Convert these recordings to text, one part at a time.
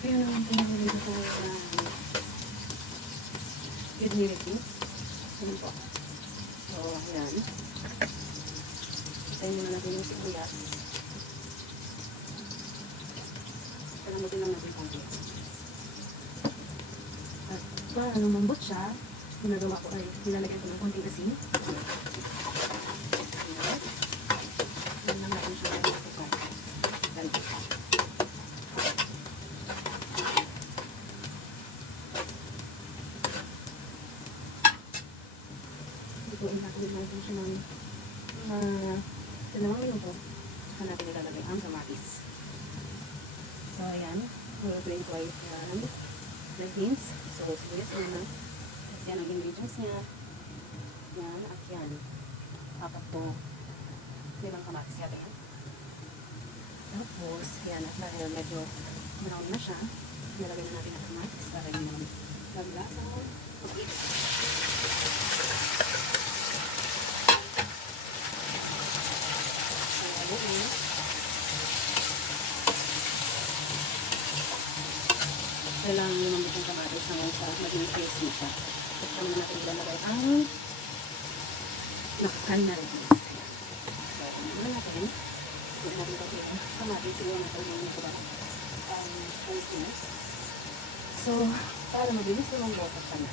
Kaya naman pinahuli ko na kidney beans. Ayan po. So, ayan. Tayo muna natin yung sibuyas. Palamutin lang natin konti. At para lumambot siya, ginagawa ko ay nilalagyan ko ng konting asin. Ayan lang natin siya ng tukar. Ganun. Lutuin natin siya ng dalawang minuto. Saka natin ilalagay ang kamatis. So, ayan. Lutuin ko ay red beans. So, sibuyas muna. Kasi yan ang ingredients niya. Yan, at yan. Apat to. Limang kamatis yata yan. Tapos, yan. At dahil medyo brown na siya, nilagay na natin ang kamatis para yung maglasa. Okay. Kailangan lumambot yung kamatis hanggang sa maging crispy siya. Tapos kami na natin ilalagay ang nakakan na rin. So, ano natin? Hindi natin ito yung kamatis. Siguro natin yung nakakan crispiness. So, para mabilis lumambot siya na.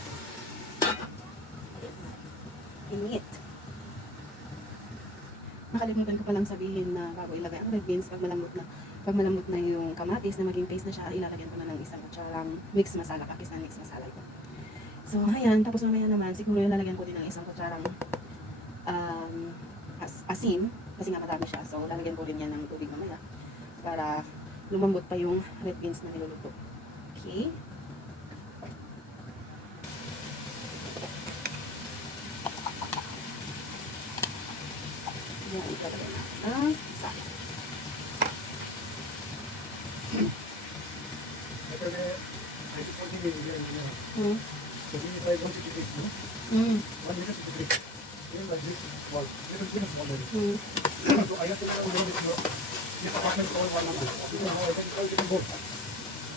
Init. Nakalimutan ko palang sabihin na bago ilagay ang red beans, pag malambot na yung kamatis na maging paste na siya, ilalagyan ko na ng isang kutsarang mix masala, Pakistan mix masala ito. So, ayan. Tapos mamaya naman, siguro ilalagyan ko din ng isang kutsarang asin, kasi nga madami siya. So, lalagyan ko rin yan ng tubig mamaya para lumambot pa yung red beans na niluluto. Okay? Ayan, ilalagay na ang sali.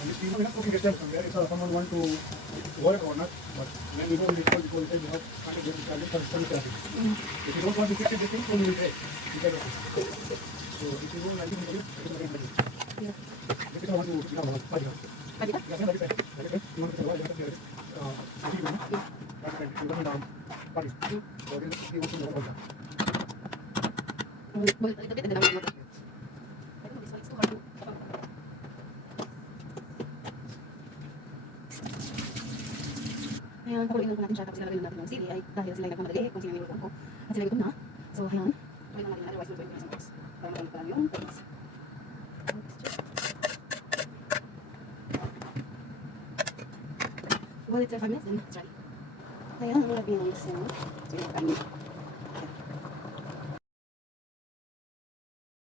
And if you know enough cooking questions from there, if someone want to work or not, but when we know this call, because we have started getting started for some therapy. If you don't want to fix everything, then you will try. You can. So if you don't like it, you can make it. Yeah. If you want to, you know, fight it. Pwede ba? Yeah, very fair. Very fair. You want to survive, you have to do it. That's right. You don't down. Parties. So then you want to know about that. Boil a little bit and then I will water. I don't know this one, it's too hard to... Ayan, pakuloyin lang po natin siya, tapos ilalagay lang natin yung sili ay dahil sila yung nagmamadali kung sino yung niluto ko. At sila gutom na. So, ayan. Tuloy lang natin, otherwise lutuin ko na isang box. Para magamit pa lang yung eggs. Well, it's 5 minutes and it's ready. Ayan, ang mulag yung sino. So, yung kanin.